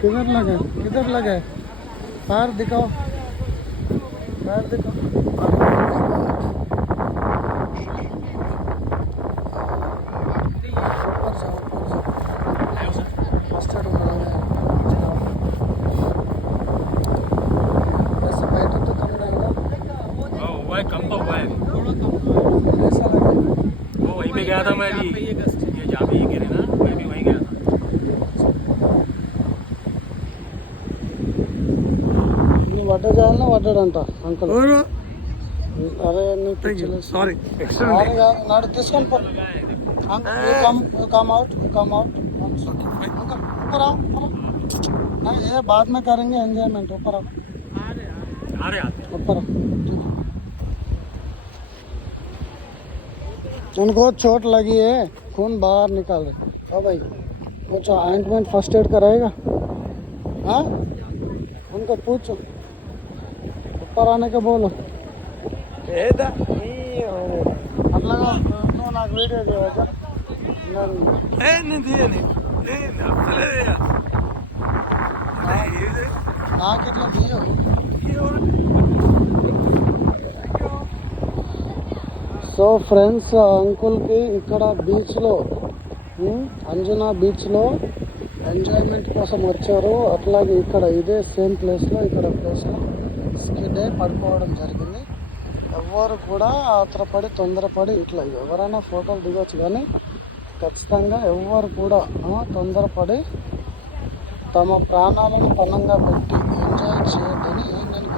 किधर लगा? किधर लगा है? पैर दिखाओ। पैर दिखाओ। तो हाँ, कम तो हुआ है। वो वहीं पे गया था मैं भी। వడ్డ చేయాలన్నా వడ్డాడంట అంకుల్ అరే నీ పిచ్చిలు సారీ సారీ కాదు, నాడు తీసుకొని పో uncle you come you come out you come out uncle ऊपर आओ ऊपर आओ। नहीं ये बाद में करेंगे एंजॉयमेंट ऊपर आओ आ रहे आते ऊपर आओ उनको चोट लगी है खून बाहर निकाल रहे हाँ भाई कुछ ऑइंटमेंट फर्स्ट एड कराएगा हाँ उनको पूछो పరానే బోలు నాకు సో ఫ్రెండ్స్ అంకుల్కి ఇక్కడ బీచ్లో అంజనా బీచ్లో ఎంజాయ్మెంట్ కోసం వచ్చారు. అట్లాగే ఇక్కడ ఇదే సేమ్ ప్లేస్లో ఇక్కడ ప్లేస్లో. స్కిడ్ పడిపోవడం జరిగింది. ఎవరు కూడా ఆత్రపడి తొందరపడి ఇట్లా ఎవరైనా ఫోటోలు దిగొచ్చు కానీ ఖచ్చితంగా ఎవరు కూడా తొందరపడి తమ ప్రాణాలను పణంగా పెట్టి ఎంజాయ్ చేయొద్దని నేను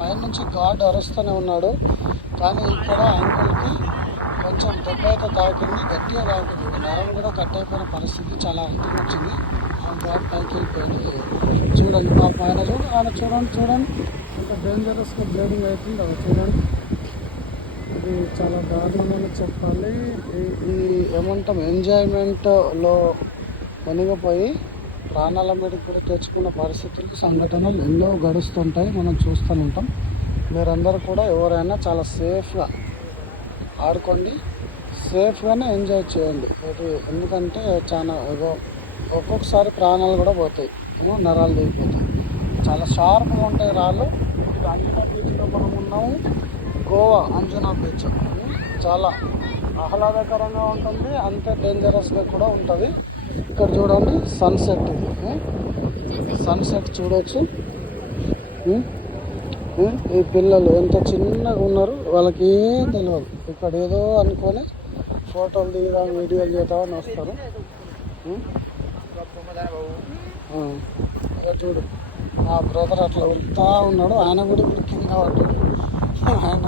పైన నుంచి గాడ్ అరుస్తూనే ఉన్నాడు. కానీ ఇక్కడ అంకుల్కి కొంచెం దెబ్బ అయితే తాకింది గట్టిగా తాకింది. నరం కూడా కట్ అయిపోయిన పరిస్థితి చాలా అర్థం వచ్చింది ఆ గాడ్ చూడండి మా పైన ఆయన చూడండి చూడండి. ఇంకా డేంజరస్గా బ్లీడింగ్ అవుతుంది అది చూడండి. ఇది చాలా దారుణమని చెప్పాలి. ఈ- ఈ ఏమంటాం ఎంజాయ్మెంట్లో మునిగిపోయి ప్రాణాల మీదకి కూడా తెచ్చుకున్న పరిస్థితులు సంఘటనలు ఎన్నో గడుస్తుంటాయి మనం చూస్తూ ఉంటాం. మీరందరూ కూడా ఎవరైనా చాలా సేఫ్గా ఆడుకోండి. సేఫ్గానే ఎంజాయ్ చేయండి. ఇది ఎందుకంటే చాలా ఏదో ఒక్కొక్కసారి ప్రాణాలు కూడా పోతాయి. ఏమో నరాలు దిగిపోతాయి. చాలా షార్ప్గా ఉంటాయి రాళ్ళు. ఇది అంజనా బీచ్లో మనం ఉన్నాము. గోవా అంజనా బీచ్. చాలా ఆహ్లాదకరంగా ఉంటుంది. అంతే డేంజరస్గా కూడా ఉంటుంది. ఇక్కడ చూడండి సన్సెట్ ఇది. సన్సెట్ చూడవచ్చు ఈ పిల్లలు ఎంత చిన్నగా ఉన్నారు వాళ్ళకి ఏం తెలియదు ఇక్కడ ఏదో అనుకొని ఫోటోలు దిగుదాం వీడియోలు చేద్దామని వస్తారు. చూడు మా బ్రదర్ అట్లా ఉడుకుతా ఉన్నాడు. ఆయన కూడా ఇప్పుడు కింద పడ్డాడు ఆయన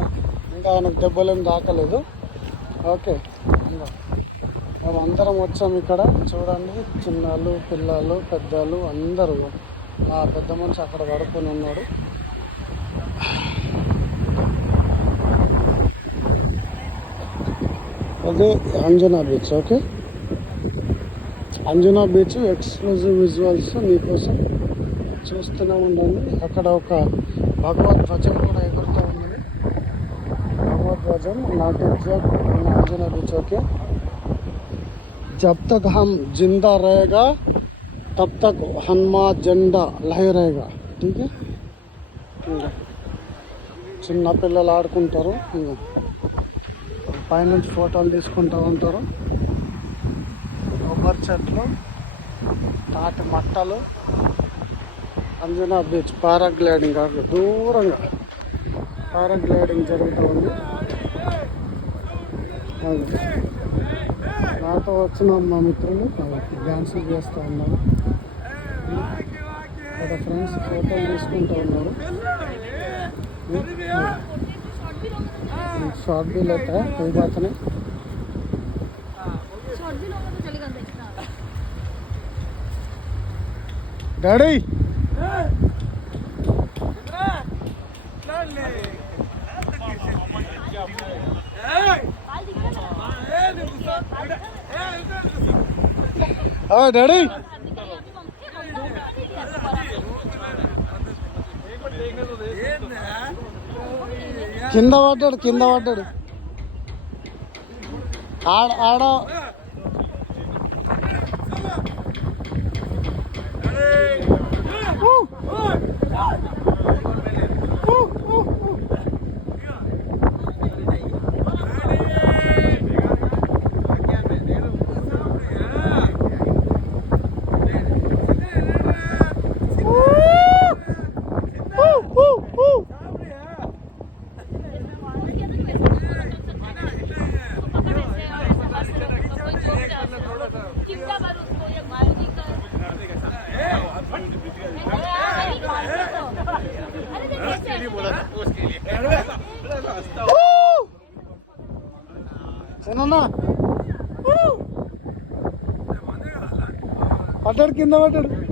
ఇంకా ఆయనకు దెబ్బలేం దాకలేదు ఓకే ఇంకా మేము అందరం వచ్చాం ఇక్కడ. చూడండి చిన్నలు పిల్లలు పెద్దలు అందరూ. మా పెద్ద మనిషి అక్కడ పడుకొని ఉన్నాడు. అదే Anjana beach okay? Anjana beach exclusive visuals మీకోసం చూస్తూనే ఉండండి. అక్కడ ఒక భగవద్ ధ్వజం కూడా ఎగురుతూ ఉంది భగవద్ ధ్వజం not exact Anjana beach okay? జబ్ తక్ హమ్ జిందా రేగా తప్తక్ హనుమా జెండా లహరేగా ఇంకా. చిన్న పిల్లలు ఆడుకుంటారు. ఇంకా. పైనుంచి ఫోటోలు తీసుకుంటూ ఉంటారు. కొబ్బరి చెట్లు తాటి మట్టలు అంజనా బీచ్ పారాగ్లైడింగ్ దూరంగా పారాగ్లైడింగ్ జరుగుతూ ఉంది. నాతో వచ్చిన మా మిత్రులు డ్యాన్సులు చేస్తూ ఉన్నారు. ఇక్కడ ఫ్రెండ్స్ ఫోటో తీసుకుంటూ ఉన్నారు. షార్ట్ డీల్ అయితే ഡാഡി ആ ഡാഡി కింద పడ్డాడు కింద పడ్డాడు ఆడ ఆడ Lord, Lord. മണ്ണെണ്ണ പട്ടെടുക്ക പട്ടെടുക്ക